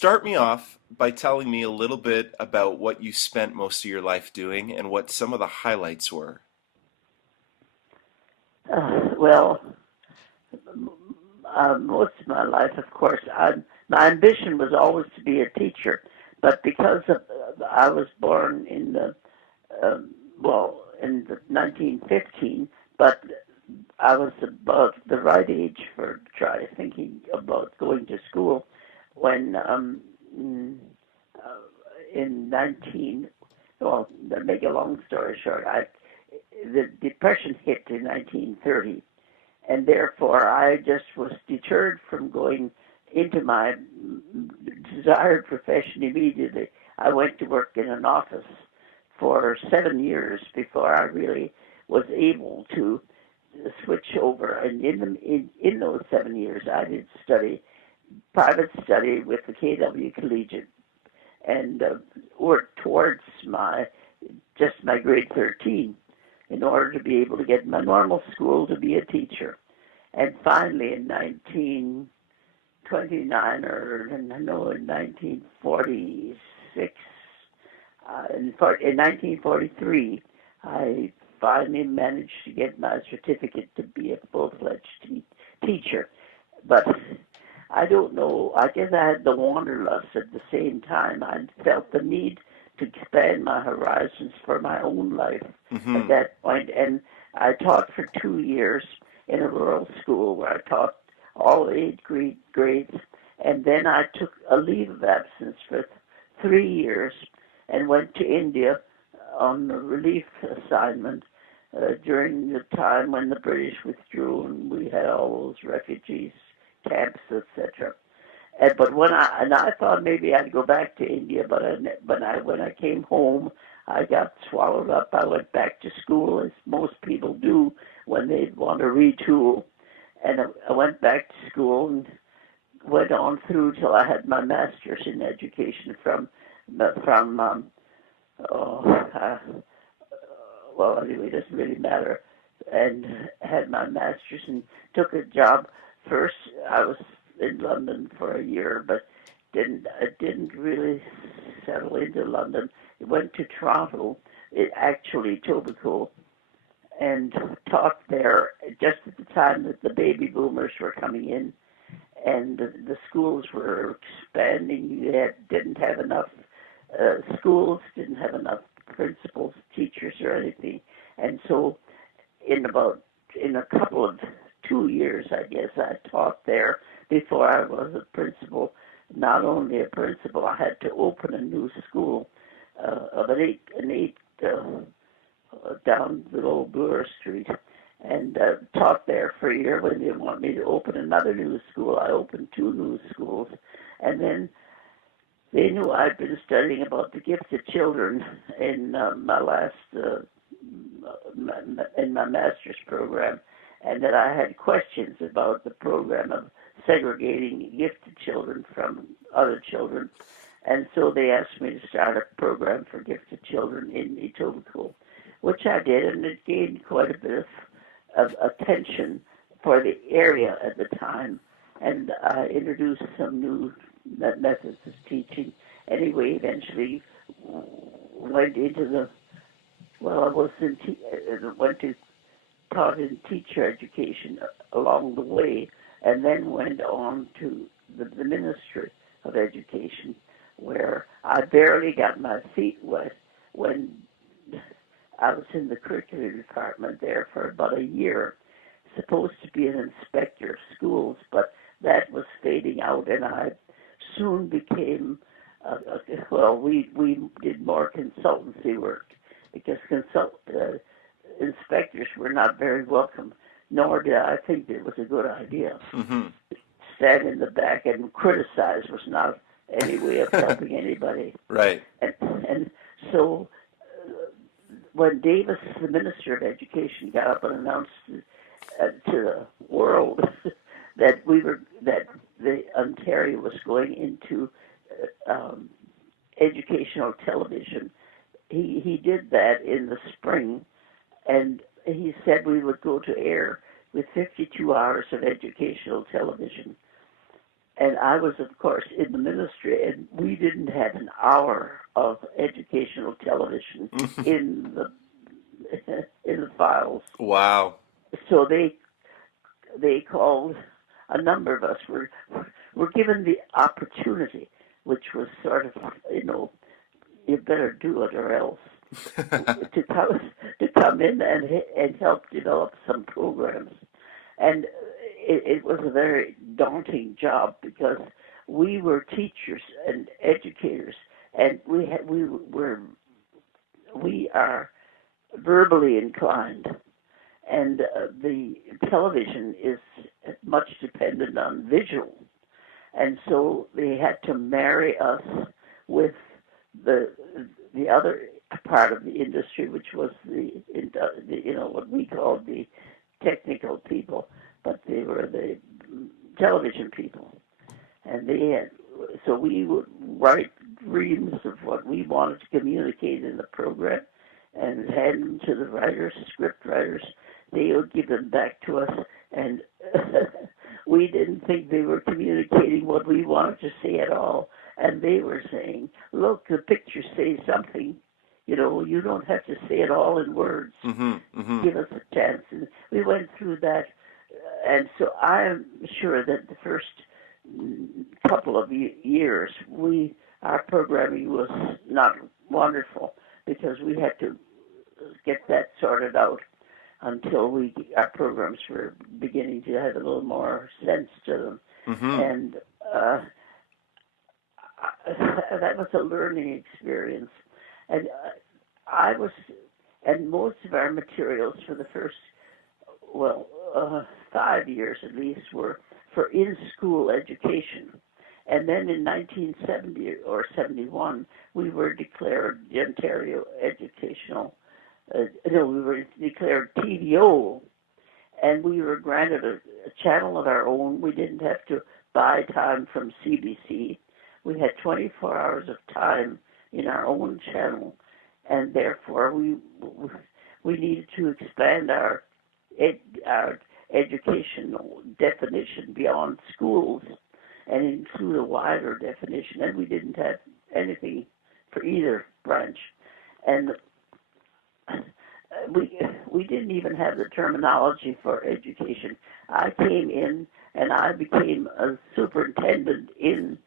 start me off by telling me a little bit about what you spent most of your life doing and what some of the highlights were. Well, most of my life, of course, my ambition was always to be a teacher, but because I was born in in the 1915, but I was about the right age for thinking about going to school when in 19, well, to make a long story short, the Depression hit in 1930, and therefore I just was deterred from going into my desired profession immediately. I went to work in an office for 7 years before I really was able to switch over. And in those 7 years, I did private study with the KW Collegiate, and worked towards my grade 13 in order to be able to get my normal school to be a teacher. And finally, in 1929 in 1946, in 1943, I finally managed to get my certificate to be a full-fledged teacher. But I don't know, I guess I had the wanderlust at the same time. I felt the need to expand my horizons for my own life at that point. And I taught for 2 years in a rural school where I taught all 8 grades. And then I took a leave of absence for 3 years and went to India on a relief assignment during the time when the British withdrew and we had all those refugees camps, etc. But when I thought maybe I'd go back to India, but when I came home, I got swallowed up. I went back to school, as most people do when they want to retool, and I went back to school and went on through till I had my master's in education well, anyway, it doesn't really matter, and had my master's and took a job. First, I was in London for a year, but I didn't really settle into London. I went to Toronto, actually Etobicoke, and taught there just at the time that the baby boomers were coming in, and the schools were expanding. Didn't have enough schools, didn't have enough principals, teachers, or anything, and so in a couple of 2 years, I guess, I taught there before I was a principal. Not only a principal, I had to open a new school of an eight down the old Bloor Street, and taught there for a year. When they want me to open another new school, I opened 2 new schools, and then they knew I'd been studying about the gifted children in my master's program, and that I had questions about the program of segregating gifted children from other children. And so they asked me to start a program for gifted children in Etobicoke, which I did, and it gained quite a bit of attention for the area at the time. And I introduced some new methods of teaching. Anyway, eventually went into taught in teacher education along the way, and then went on to the Ministry of Education, where I barely got my feet wet when I was in the curriculum department there for about a year, supposed to be an inspector of schools, but that was fading out, and I soon became, we did more consultancy work, because inspectors were not very welcome, nor did I think it was a good idea. Stand in the back and criticize was not any way of helping anybody. Right. And so when Davis, the Minister of Education, got up and announced to the world that the Ontario was going into educational television, he did that in the spring, and he said we would go to air with 52 hours of educational television. and I was, of course, in the ministry, and we didn't have an hour of educational television in the in the files. Wow. So they called a number of us were given the opportunity, which was sort of, you better do it or else, to come in and help develop some programs. And it was a very daunting job because we were teachers and educators, and we are verbally inclined, and the television is much dependent on visual, and so they had to marry us with the other part of the industry, which was the what we called the technical people, but they were the television people, and so we would write reams of what we wanted to communicate in the program and hand them to the writers, script writers. They would give them back to us, and we didn't think they were communicating what we wanted to say at all. And they were saying, look, the pictures say something. You don't have to say it all in words. Give us a chance. And we went through that. And so I'm sure that the first couple of years, our programming was not wonderful because we had to get that sorted out until our programs were beginning to have a little more sense to them. And that was a learning experience. And and most of our materials for the first, 5 years at least, were for in-school education. And then in 1970 or 71, we were declared the Ontario Educational, we were declared TVO, and we were granted a channel of our own. We didn't have to buy time from CBC. We had 24 hours of time in our own channel, and therefore we needed to expand our educational definition beyond schools and include a wider definition, and we didn't have anything for either branch. And we didn't even have the terminology for education. I came in and I became a superintendent in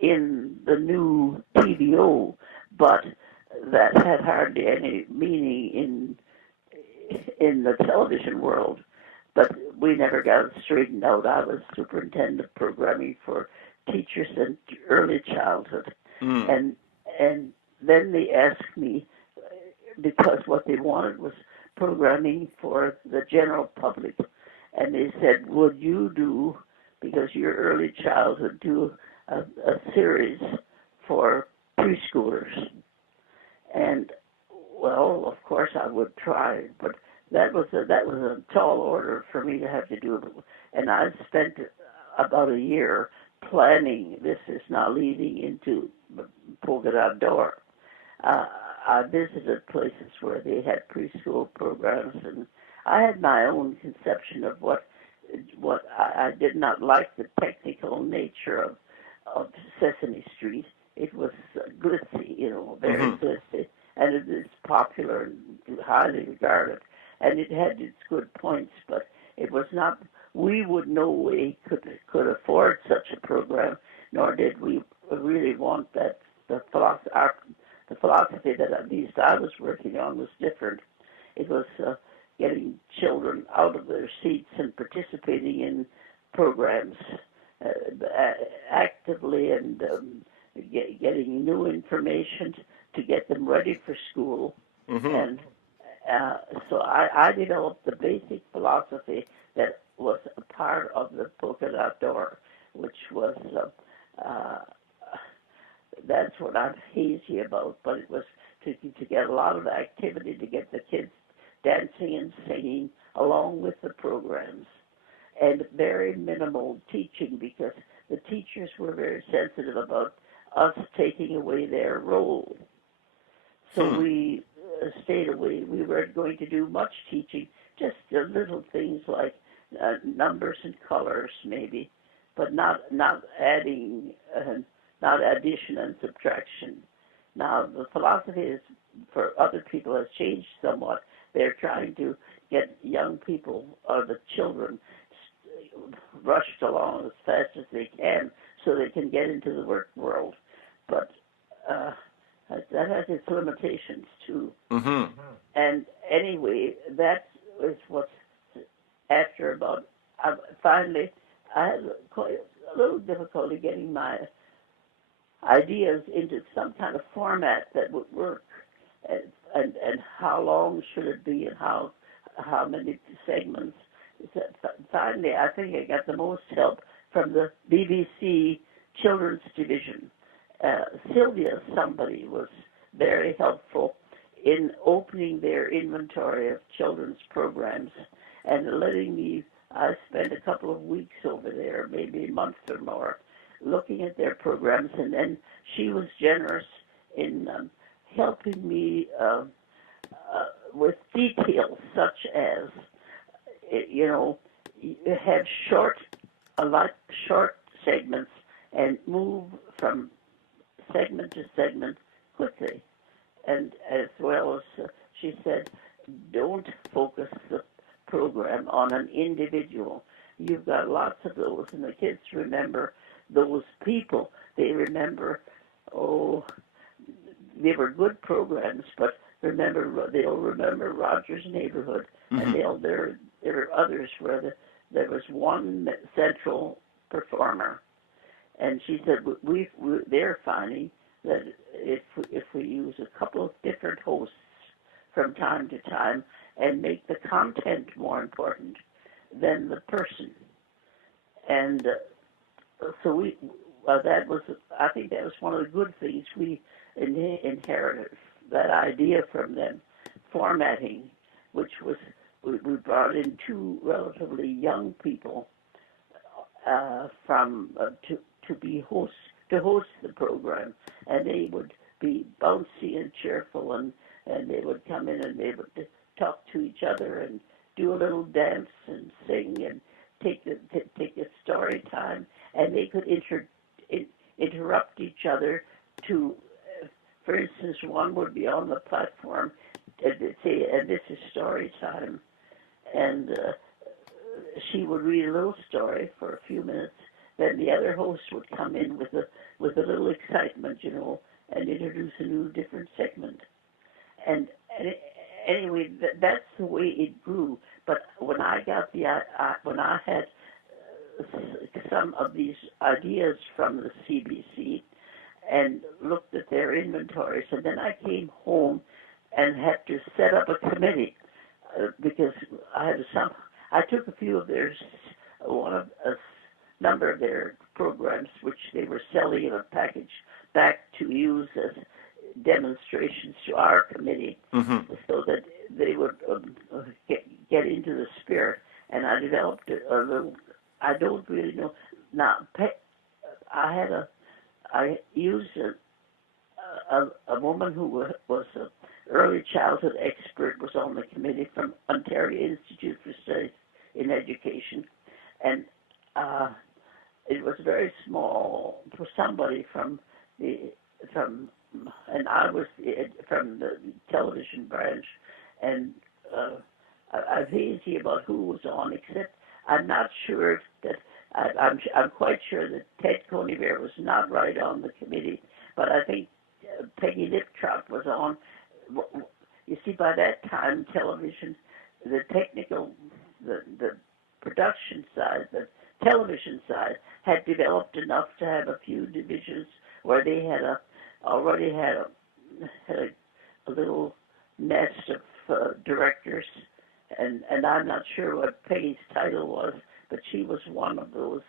the new TVO, but that had hardly any meaning in the television world. But we never got it straightened out. I was superintendent of programming for teachers and early childhood. And then they asked me, because what they wanted was programming for the general public. And they said, would you do, because you're early childhood, do a series for preschoolers? And, well, of course I would try, but that was a tall order for me to have to do. And I spent about a year planning. This is now leading into Polka Dot Door. I visited places where they had preschool programs, and I had my own conception of what I did not like the technical nature of Sesame Street. It was glitzy, very glitzy, and it is popular and highly regarded, and it had its good points, but it was not. We would no way could afford such a program, nor did we really want that. The philosophy that at least I was working on was different. It was getting children out of their seats and participating in programs actively and getting new information to get them ready for school. And so I developed the basic philosophy that was a part of the Polka Dot Door, which was that's what I'm hazy about, but it was to get a lot of activity, to get the kids dancing and singing along with the programs, and very minimal teaching, because the teachers were very sensitive about us taking away their role. So we stayed away. We weren't going to do much teaching, just little things like numbers and colors maybe, but not adding, not addition and subtraction. Now the philosophy is for other people has changed somewhat. They're trying to get young people or the children rushed along as fast as they can so they can get into the work world. But that has its limitations too. Mm-hmm. And anyway, that is what's after about. Finally, I had quite a little difficulty getting my ideas into some kind of format that would work, and how long should it be, and how many segments. Finally, I think I got the most help from the BBC Children's Division. Sylvia, somebody, was very helpful in opening their inventory of children's programs and letting me. I spent a couple of weeks over there, maybe a month or more, looking at their programs, and then she was generous in helping me with details such as, have short segments and move from segment to segment quickly. And as well as she said, don't focus the program on an individual. You've got lots of those, and the kids remember those people. They remember, they were good programs, but they'll remember Rogers Neighborhood, and there are others where there was one central performer. And she said, they're finding that if we use a couple of different hosts from time to time and make the content more important than the person. And so I think that was one of the good things we inherited, that idea from them, formatting, which was, we brought in two relatively young people to host the program, and they would be bouncy and cheerful, and they would come in and they would talk to each other and do a little dance and sing and take a story time, and they could interrupt each other to, for instance, one would be on the platform and they'd say, and this is story time, and she would read a little story for a few minutes, then the other host would come in with a little excitement, and introduce a new different segment. And anyway, that's the way it grew. But when I got when I had some of these ideas from the CBC and looked at their inventories, and then I came home and had to set up a committee because I took a few of a number of their programs, which they were selling in a package, back to use as demonstrations to our committee, so that they would get into the spirit. And I developed a little. I don't really know now. I used a woman who was an early childhood expert, was on the committee from Ontario Institute for Studies in Education, and it was very small for somebody and I was from the television branch, and I'm hazy about who was on, except I'm not sure that I'm quite sure that Ted Conybeare was not right on the committee, but I think Peggy Liptrot was on. You see, by that time, television, the production side, the television side, had developed enough to have a few divisions where they had already had a little nest of directors, and I'm not sure what Peggy's title was, but she was one of those,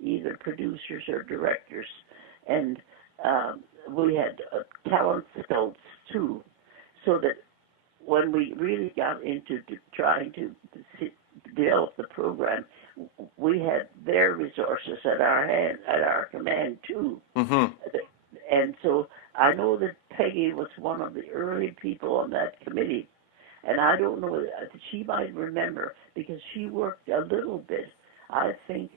either producers or directors. And we had talent scouts too, so that when we really got into trying to develop the program, we had their resources at our command too. And so I know that Peggy was one of the early people on that committee, and I don't know, she might remember because she worked a little bit. I think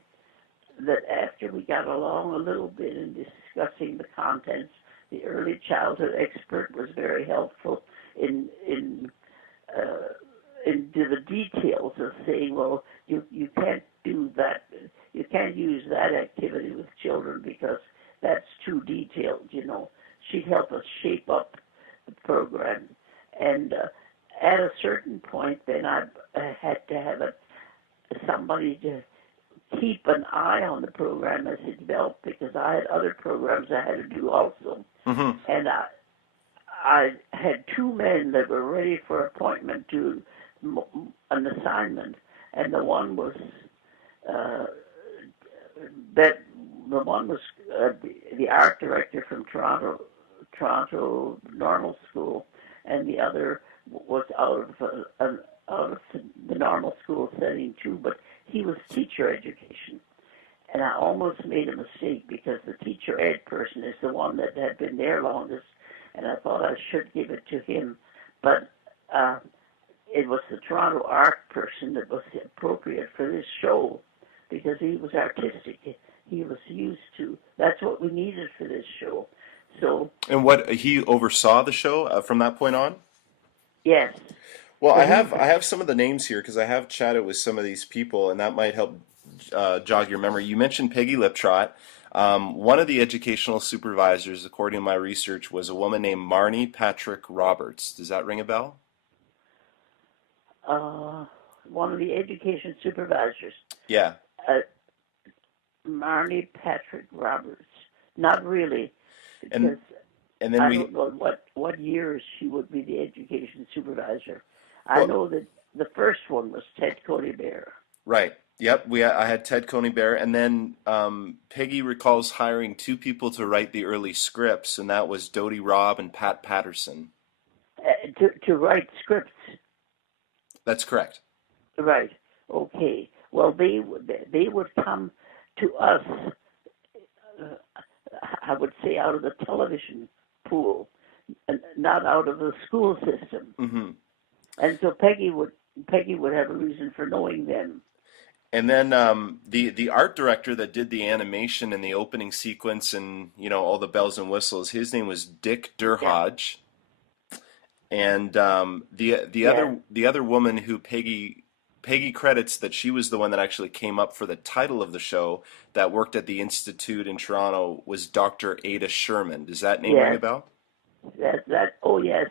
that after we got along a little bit in discussing the contents, the early childhood expert was very helpful in uh, into the details of saying, well, you can't do that, you can't use that activity with children because that's too detailed. She'd help us shape up the program, and at a certain point, then I had to have somebody to keep an eye on the program as it developed because I had other programs I had to do also. Hmm. And I had two men that were ready for appointment to an assignment, and the one was uh, that the one was the art director from Toronto Normal School, and the other was out of the normal school setting too, but he was teacher education. And I almost made a mistake because the teacher ed person is the one that had been there longest, and I thought I should give it to him. But it was the Toronto art person that was appropriate for this show because he was artistic. He was used to, that's what we needed for this show. So, And what he oversaw the show from that point on? yes. Well, So I have some of the names here because I have chatted with some of these people, and that might help jog your memory. You mentioned Peggy Liptrot. One of the educational supervisors, according to my research, was a woman named Marnie Patrick Roberts. Does that ring a bell? one of the education supervisors, Yeah. uh, Marnie Patrick Roberts. Not really, And because and then I we don't know what years she would be the education supervisor. I well, know that the first one was Ted Cody Bear. right. Yep, I had Ted Coney Bear, and then Peggy recalls hiring two people to write the early scripts, and that was Dodie Robb and Pat Patterson. To write scripts. That's correct. Right. Okay. Well, they would come to us. Uh, I would say out of the television pool, and not out of the school system. Hmm. And so Peggy would have a reason for knowing them. And then the art director that did the animation and the opening sequence and all the bells and whistles, his name was Dick Yeah. Durhodge. And Yeah. the other woman who Peggy credits that she was the one that actually came up for the title of the show that worked at the Institute in Toronto was Dr. Ada Sherman. Does that name ring a Yes. bell? That. Oh yes.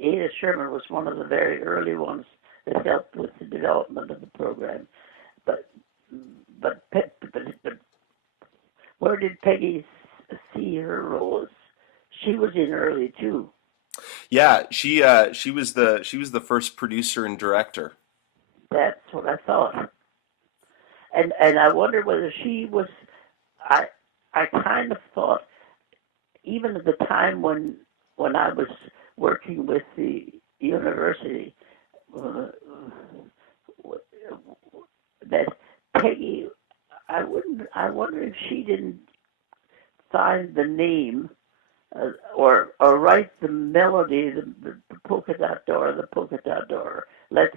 Ada Sherman was one of the very early ones that helped with the development of the program. But but where did Peggy see her roles? She was in early too. Yeah, she was the first producer and director. That's what I thought. And I wonder whether she was. I I kind of thought even at the time when I was working with the university uh, that Peggy. I wonder if she didn't find the name or write the melody, the polka dot door, the polka dot door. Let's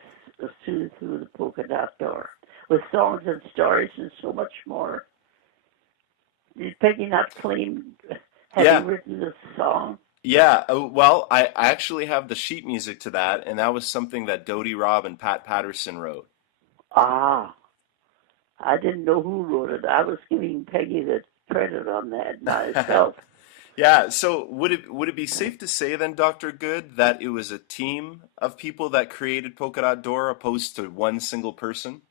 soothe through the polka dot door with songs and stories and so much more. Did Peggy not claim having Yeah, written the song? yeah. Well, I actually have the sheet music to that, and that was something that Dodie Robb and Pat Patterson wrote. Ah, I didn't know who wrote it. I was giving Peggy the credit on that myself. Yeah, so would it be safe to say then, Dr. Good, that it was a team of people that created Polka Dot Door opposed to one single person?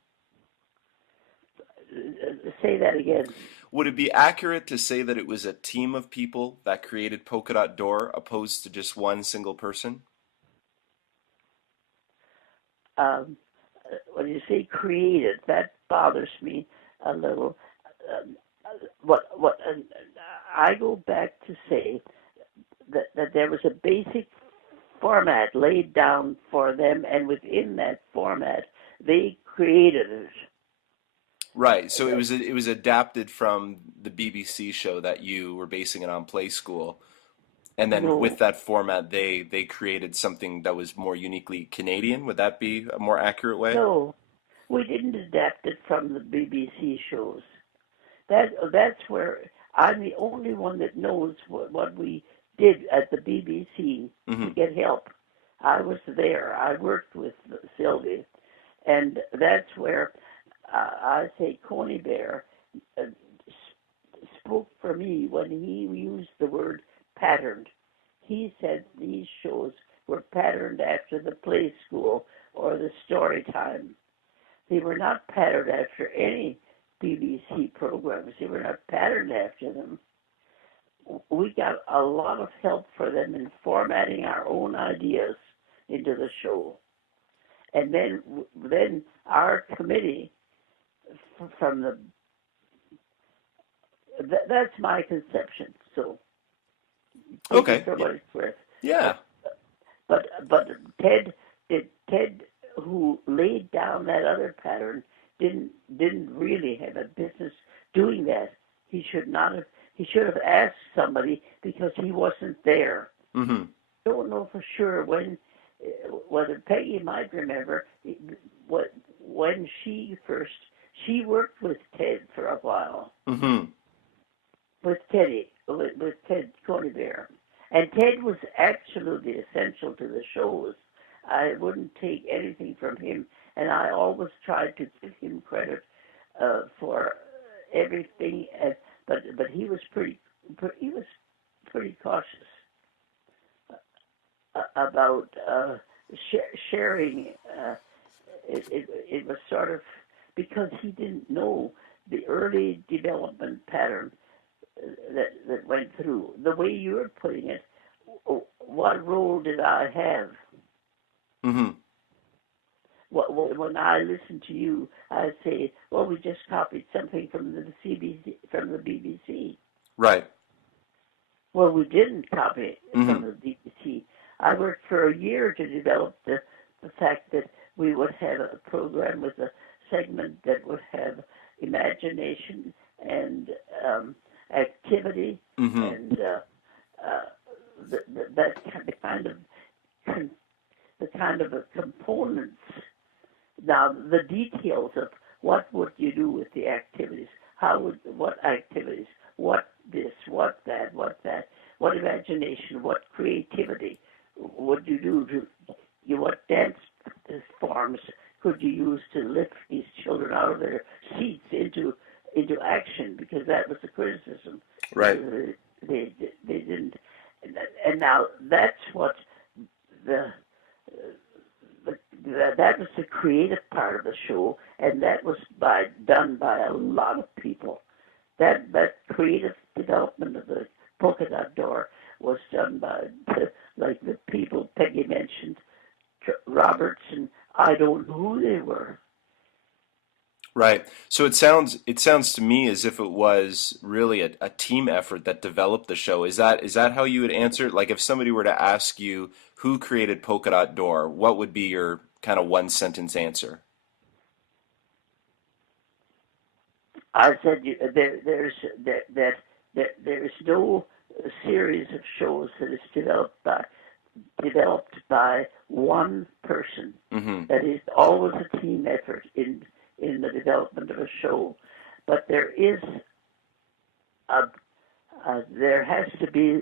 Say that again. Would it be accurate to say that it was a team of people that created Polka Dot Door opposed to just one single person? Um, when you say created, that bothers me a little. Um, what I go back to say that there was a basic format laid down for them, and within that format, they created it. Right. So it was adapted from the BBC show that you were basing it on Play School. And then with No, that format, they created something that was more uniquely Canadian. Would that be a more accurate way? no, we didn't adapt it from the BBC shows. that's where I'm the only one that knows what we did at the BBC to get help. I was there. I worked with Sylvie, and that's where I say Coney Bear spoke for me when he used the word patterned. He said these shows were patterned after the play school or the story time. They were not patterned after any BBC programs. They were not patterned after them. We got a lot of help for them in formatting our own ideas into the show. And then our committee from the that's my conception. So Okay. for what it's worth. Yeah. But Ted, who laid down that other pattern, didn't really have a business doing that. He should not have. He should have asked somebody because he wasn't there. Mm-hmm. Don't know for sure whether Peggy might remember when she worked with Ted for a while. Mm-hmm. With Ted Coney Bear. And Ted was absolutely essential to the shows. I wouldn't take anything from him, and I always tried to give him credit for everything. But he was pretty cautious about sharing. It was sort of because he didn't know the early development pattern that went through. The way you're putting it, what role did I have? Mm-hmm. When I listen to you, I say, well, we just copied something from the BBC. Right. Well, we didn't copy it from the BBC. I worked for a year to develop the fact that we would have a program with a segment that would have imagination and activity and the kind of components. Now, the details of what would you do with the activities? What activities? What this? What that? What imagination? What creativity would you do? What dance forms could you use to lift these children out of their seats into action? Because that was the criticism. Right. They didn't, and now that's what that was the creative part of the show, and that was done by a lot of people. That creative development of the Polka Dot Door was done by the people Peggy mentioned, Roberts, and I don't know who they were. Right. So it sounds to me as if it was really a team effort that developed the show. Is that how you would answer it? Like if somebody were to ask you who created Polka Dot Door, what would be your kind of one sentence answer? I said there's no series of shows that is developed by one person. Mm-hmm. That is always a team effort in the development of a show, but there has to be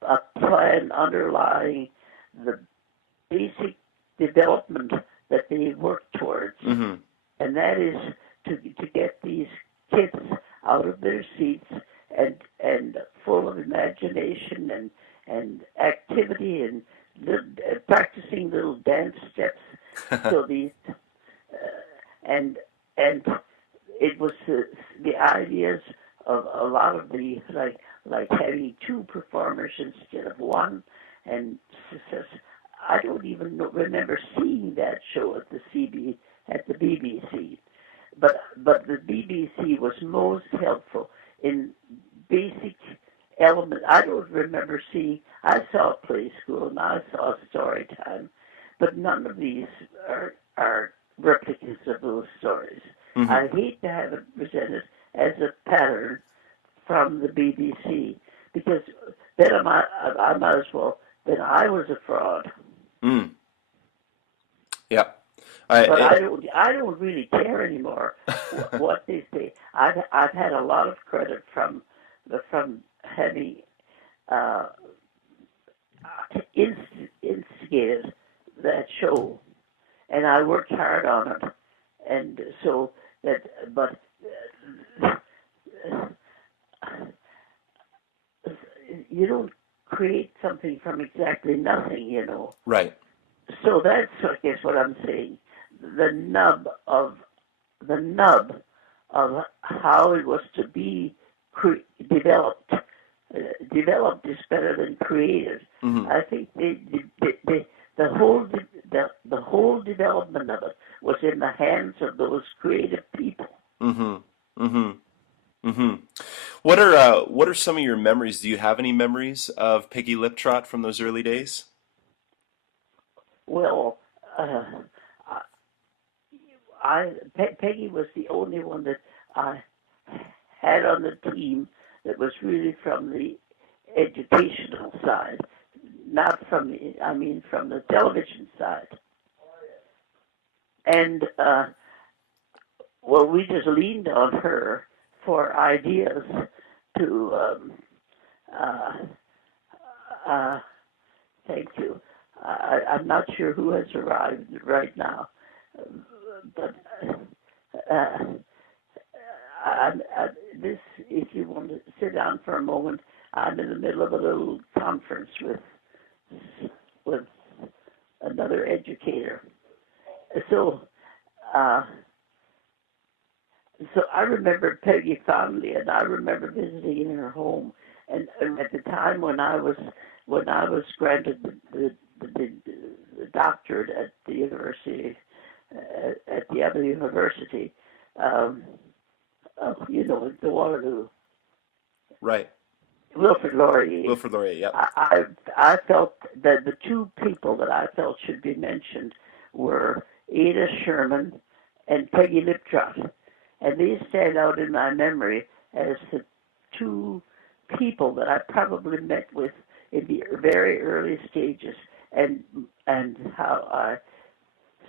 a plan underlying the basic development that they work towards, and that is to get these kids out of their seats and full of imagination and activity and practicing little dance steps. So these and it was the ideas of a lot of the like having two performers instead of one, and I don't even remember seeing that show at the BBC, but the BBC was most helpful in basic elements. I don't remember seeing. I saw Play School and I saw Story Time, but none of these are replicas of those stories. Mm-hmm. I hate to have it presented as a pattern from the BBC, because then I might as well, then I was a fraud. Yeah. But I don't really care anymore what they say. I've had a lot of credit from having uh, instigated that show, and I worked hard on it, and so that. But you don't create something from exactly nothing, you know. Right. So that's, I guess, what I'm saying. The the nub of how it was to be developed. Developed is better than created. Mm-hmm. I think the whole development of it was in the hands of those creative people. Mm-hmm. Mm-hmm. Mm-hmm. What are some of your memories? Do you have any memories of Peggy Liptrot from those early days? Well, Peggy was the only one that I had on the team that was really from the educational side, not from the, I mean, from the television side. And, well, we just leaned on her for ideas to, uh, uh, thank you. I'm not sure who has arrived right now, but uh, this, if you want to sit down for a moment, I'm in the middle of a little conference with another educator. So, uh, so I remember Peggy fondly, and I remember visiting in her home. And at the time when I was granted the doctorate at the university, at the other university, um, you know, the Waterloo, Right. Wilfrid Laurier. Wilfrid Laurier. Yep. I felt that the two people that I felt should be mentioned were Ada Sherman and Peggy Liptrot, and these stand out in my memory as the two people that I probably met with in the very early stages, and how I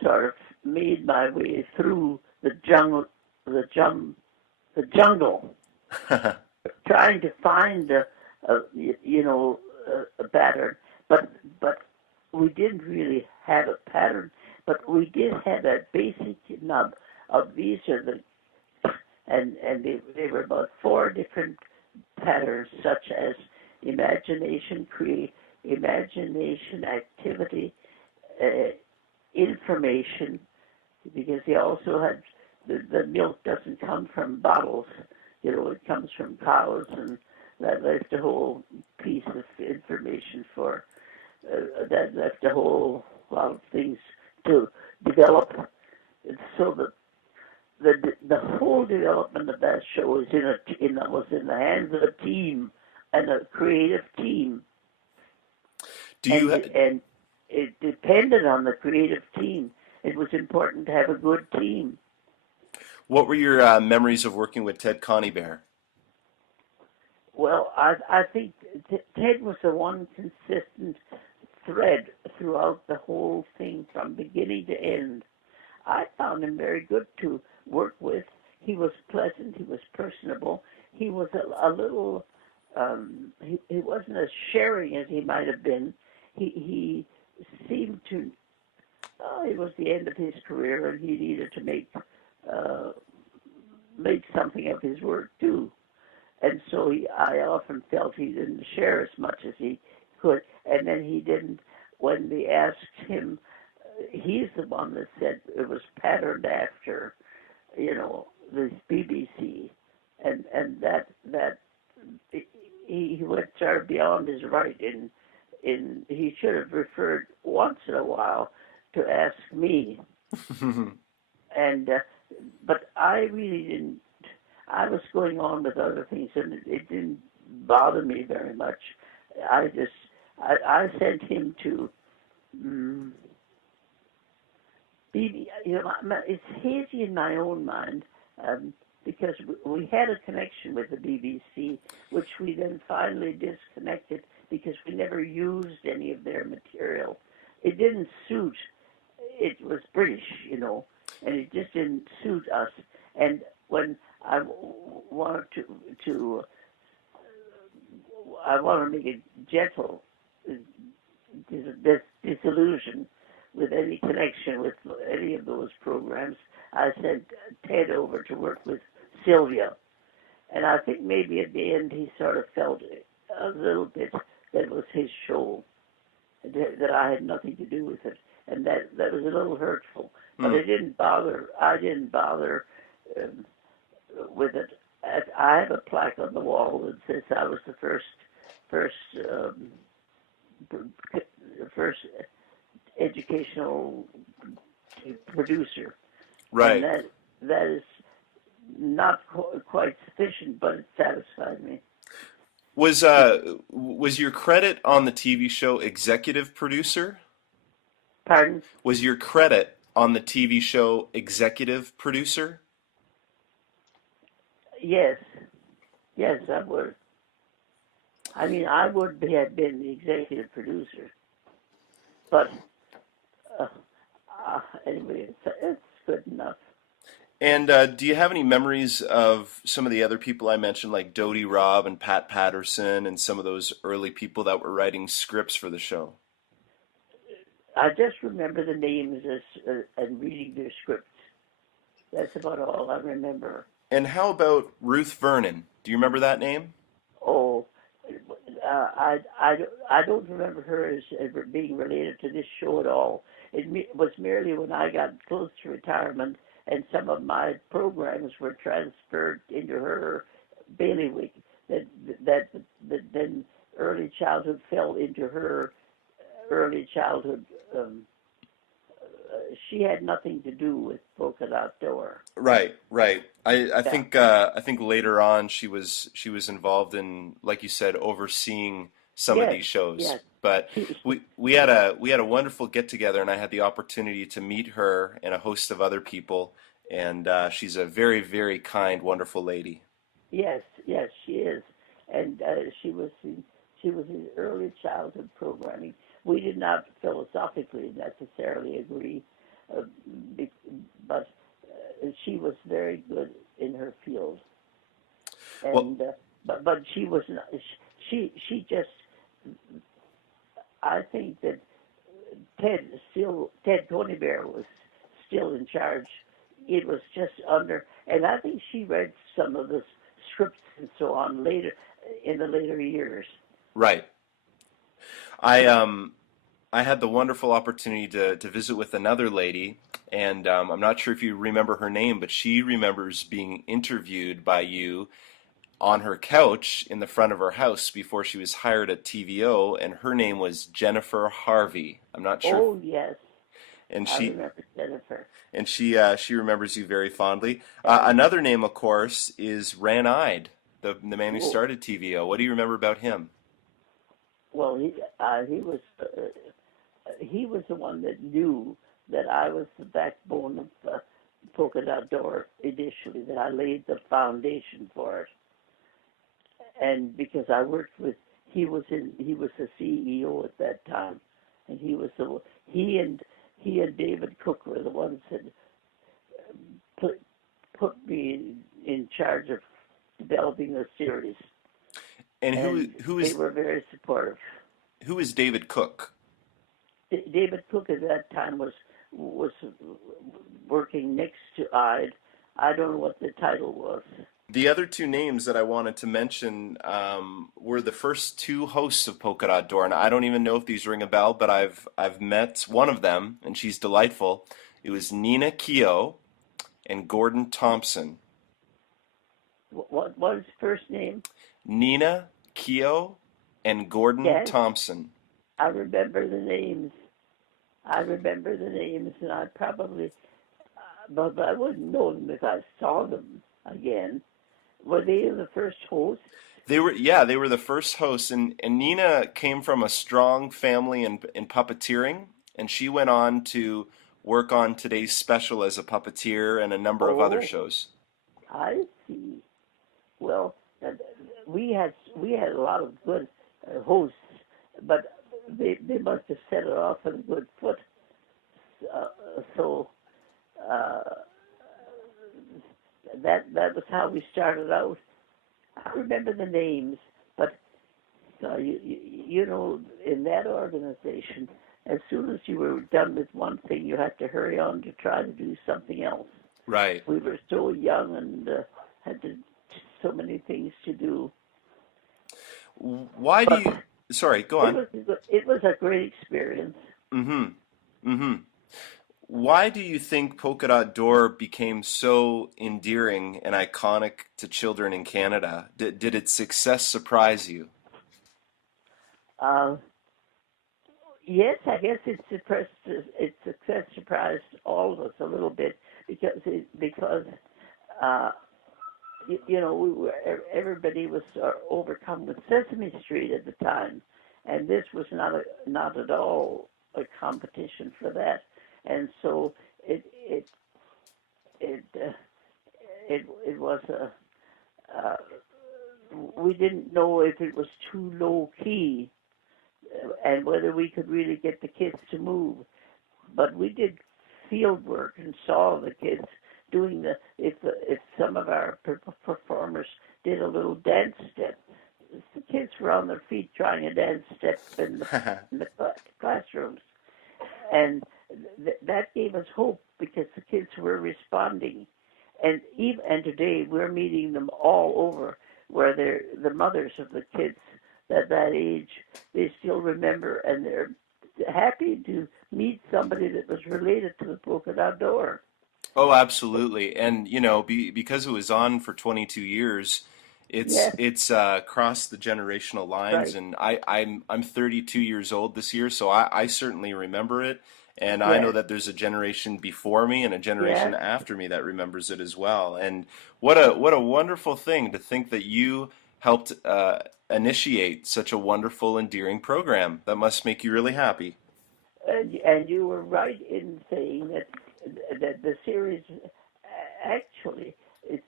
sort of made my way through the jungle, trying to find a pattern, but we didn't really have a pattern, but we did have that basic nub of these are the, and they were about four different patterns, such as imagination, imagination, activity, information, because he also had the milk doesn't come from bottles, you know, it comes from cows, and that left a whole piece of information for that left a whole lot of things to develop. And so the whole development of that show was was in the hands of a team, and a creative team, Do you? and it depended on the creative team. It was important to have a good team. What were your memories of working with Ted Coneybear? Well, I think Ted was the one consistent thread throughout the whole thing from beginning to end. I found him very good to work with. He was pleasant. He was personable. He was a little. He wasn't as sharing as he might have been. He seemed to. It was the end of his career, and he needed to make something of his work too. And so I often felt he didn't share as much as he could. And then he didn't, when they asked him, he's the one that said it was patterned after, you know, the BBC. And that he went sort of beyond his right in he should have referred once in a while to ask me. And but I really didn't. I was going on with other things, and it didn't bother me very much. I sent him to BB. You know, it's hazy in my own mind because we had a connection with the BBC, which we then finally disconnected because we never used any of their material. It didn't suit. It was British, you know, and it just didn't suit us. And when I wanted I want to make it gentle, this disillusion with any connection with any of those programs, I sent Ted over to work with Sylvia. And I think maybe at the end he sort of felt a little bit that it was his show, that I had nothing to do with it. And that was a little hurtful. But I didn't bother with it. I have a plaque on the wall that says I was the first educational producer. Right. And that is not quite sufficient, but it satisfied me. Was your credit on the TV show executive producer? Pardon? Was your credit on the TV show executive producer? Yes, I would. I mean, I would have been the executive producer, but anyway, it's good enough. And do you have any memories of some of the other people I mentioned, like Dodie Robb and Pat Patterson, and some of those early people that were writing scripts for the show? I just remember the names and reading their scripts. That's about all I remember. And how about Ruth Vernon? Do you remember that name? Oh, I don't remember her as being related to this show at all. It was merely when I got close to retirement and some of my programs were transferred into her bailiwick that then early childhood fell into her early childhood. She had nothing to do with Polka Dot Door. Right, right. I think later on she was involved in, like you said, overseeing some of these shows. Yes. But we had a wonderful get together, and I had the opportunity to meet her and a host of other people, and she's a very, very kind, wonderful lady. Yes, she is, and she was in early childhood programming. We did not philosophically necessarily agree, but she was very good in her field, and but she was not, she just, I think that Ted Tony Bear was still in charge. It was just under, and I think she read some of the scripts and so on later in the later years. Right. I had the wonderful opportunity to visit with another lady, and I'm not sure if you remember her name, but she remembers being interviewed by you on her couch in the front of her house before she was hired at TVO, and her name was Jennifer Harvey. I'm not sure. Oh, yes. And I remember Jennifer. And she remembers you very fondly. Another name, of course, is Ran Eyed, the man who started TVO. What do you remember about him? Well, he was the one that knew that I was the backbone of Polka Dot Door initially, that I laid the foundation for it. And because I worked with, he was the CEO at that time, and he and David Cook were the ones that put me in charge of developing the series. And who is they were very supportive. Who is David Cook? David Cook at that time was working next to Ide. I don't know what the title was. The other two names that I wanted to mention were the first two hosts of Polka Dot Door, and I don't even know if these ring a bell, but I've met one of them, and she's delightful. It was Nina Keogh and Gordon Thompson. What was his first name? Nina Keogh and Gordon Thompson. I remember the names. And I probably, but I wouldn't know them if I saw them again. Were they the first hosts? They were the first hosts, and Nina came from a strong family in puppeteering, and she went on to work on Today's Special as a puppeteer and a number of other shows. I see. Well, we had a lot of good hosts, but they must have set it off on a good foot. was how we started out. I remember the names, but you know, in that organization, as soon as you were done with one thing, you had to hurry on to try to do something else. Right. We were so young and had so many things to do. Why do But you? Sorry, go on. it was a great experience. Mm-hmm. Mm-hmm. Why do you think Polka Dot Door became so endearing and iconic to children in Canada? Did its success surprise you? Uh, yes, I guess its success surprised all of us a little bit because uh, you know, everybody was overcome with Sesame Street at the time, and this was not at all a competition for that, and so it uh, it was a we didn't know if it was too low key and whether we could really get the kids to move, but we did field work and saw the kids doing if some of our performers did a little dance step, the kids were on their feet trying a dance step in the classrooms, and that gave us hope because the kids were responding, and today we're meeting them all over where they're the mothers of the kids that age. They still remember and they're happy to meet somebody that was related to the Polka Dot Door. Oh, absolutely. And because it was on for 22 years, it's Yes, it's crossed the generational lines. right. And I'm 32 years old this year, so I certainly remember it. And I know Yes, that there's a generation before me and a generation yes. after me that remembers it as well. And what a wonderful thing to think that you helped initiate such a wonderful, endearing program. That must make you really happy. And you were right in saying that the series actually it's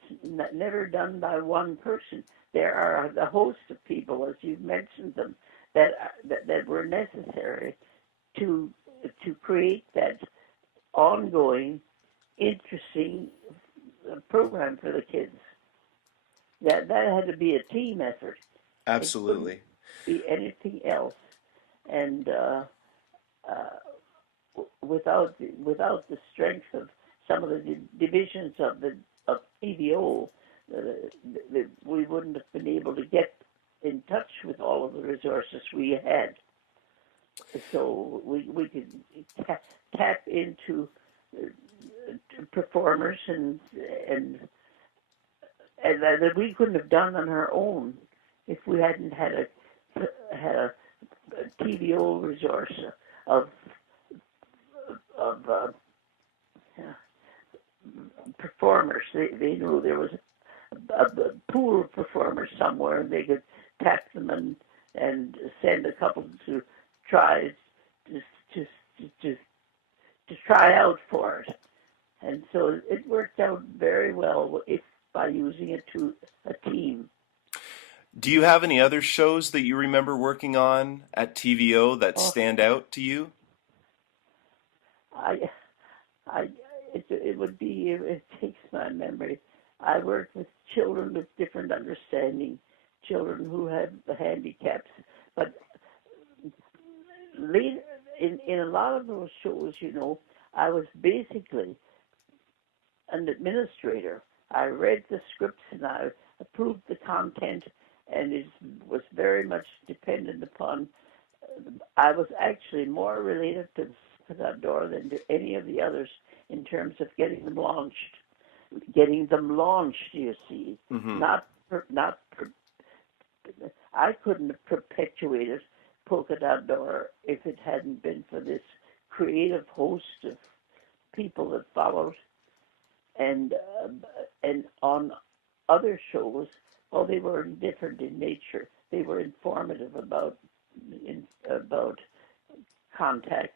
never done by one person. There are a host of people, as you've mentioned them, that were necessary to to create that ongoing, interesting program for the kids. That had to be a team effort. It couldn't Absolutely. be anything else, and without the strength of some of the divisions of TVO, we wouldn't have been able to get in touch with all of the resources we had. So we could tap into uh, performers and that we couldn't have done on our own if we hadn't had a TVO resource of of performers. They knew there was a pool of performers somewhere, and they could tap them and send a couple to try to to to, to try out for it. And so it worked out very well if by using it to a team. Do you have any other shows that you remember working on at TVO that Oh, stand out to you? I I it would be it takes my memory. I worked with children with different understanding, children who had handicaps, but later in a lot of those shows, you know, I was basically an administrator. I read the scripts and I approved the content, and it was very much dependent upon. I was actually more related to that door than to any of the others in terms of getting them launched. Getting them launched, you see, Hmm. not. I couldn't have perpetuated Polka Dot Door if it hadn't been for this creative host of people that followed, and and on other shows, well, they were different in nature. They were informative about contacts.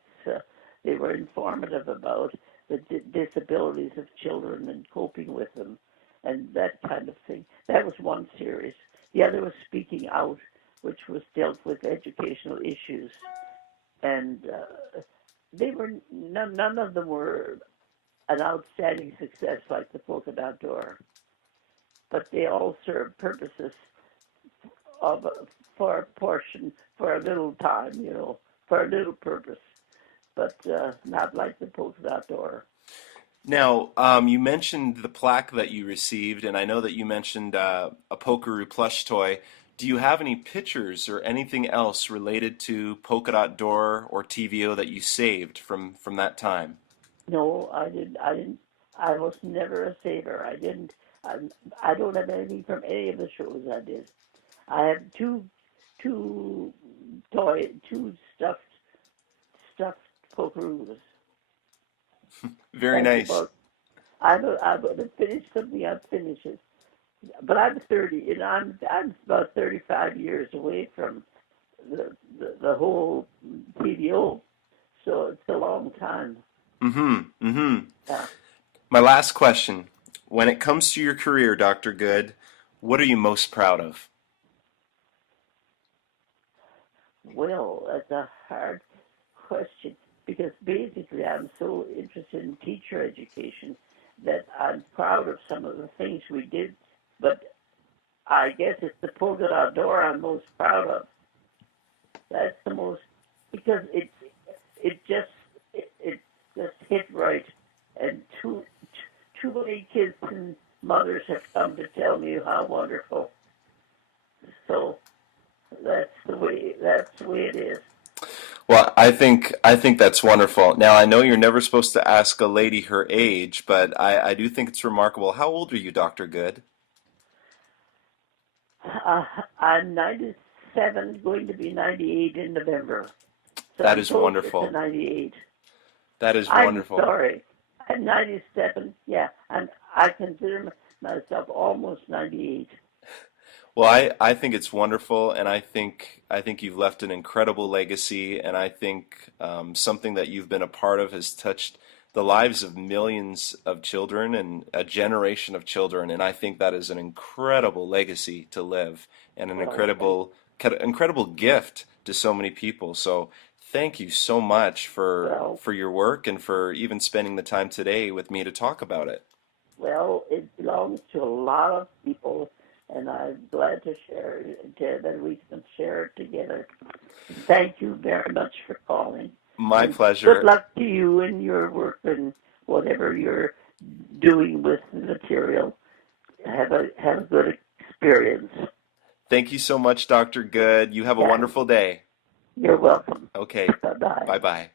They were informative about the disabilities of children and coping with them, and that kind of thing. That was one series. The other was Speaking Out, which was dealt with educational issues, and they were none of them were an outstanding success like the Polka Dot Door. but they all serve purposes of for a portion, for a little time, for a little purpose, but not like the Polka Dot Door. Now, you mentioned the plaque that you received, and I know that you mentioned a Pokeroo plush toy. Do you have any pictures or anything else related to Polka Dot Door or TVO that you saved from that time? No, I didn't. I didn't. I was never a saver. I didn't. I, I don't have anything from any of the shows I did. I have two two stuffed pokeroos. Very That's nice. about. I'm going to finish something. I'll finish it. But I'm 30, and I'm about 35 years away from the whole TVO. So it's a long time. Mm-hmm. Mm-hmm. Yeah. My last question. When it comes to your career, Dr. Good, what are you most proud of? Well, that's a hard question because basically I'm so interested in teacher education that I'm proud of some of the things we did, but I guess it's the Polka Dot Door I'm most proud of. That's the most because it just hit right, and too many kids and mothers have come to tell me how wonderful. So that's the way it is. Well, I think that's wonderful. Now, I know you're never supposed to ask a lady her age, but I do think it's remarkable. How old are you, Dr. Good? Uh, I'm 97, going to be 98 in November. So That I'm is closer to wonderful. 98. That is I'm wonderful. sorry. I'm 97. Yeah, and I consider myself almost 98. Well, I think it's wonderful, and I think you've left an incredible legacy, and I think something that you've been a part of has touched the lives of millions of children and a generation of children, and I think that is an incredible legacy to live and an Well, thank incredible gift to so many people. So thank you so much well, for your work and for even spending the time today with me to talk about it. well. It belongs to a lot of people, and I'm glad to share it, that we can share it together. Thank you very much for calling, My and good pleasure. luck to you in your work and whatever you're doing with the material. Have a good experience. Thank you so much, Dr. Good. You have a Yeah, wonderful day. you're welcome. Okay. Bye bye. Bye-bye.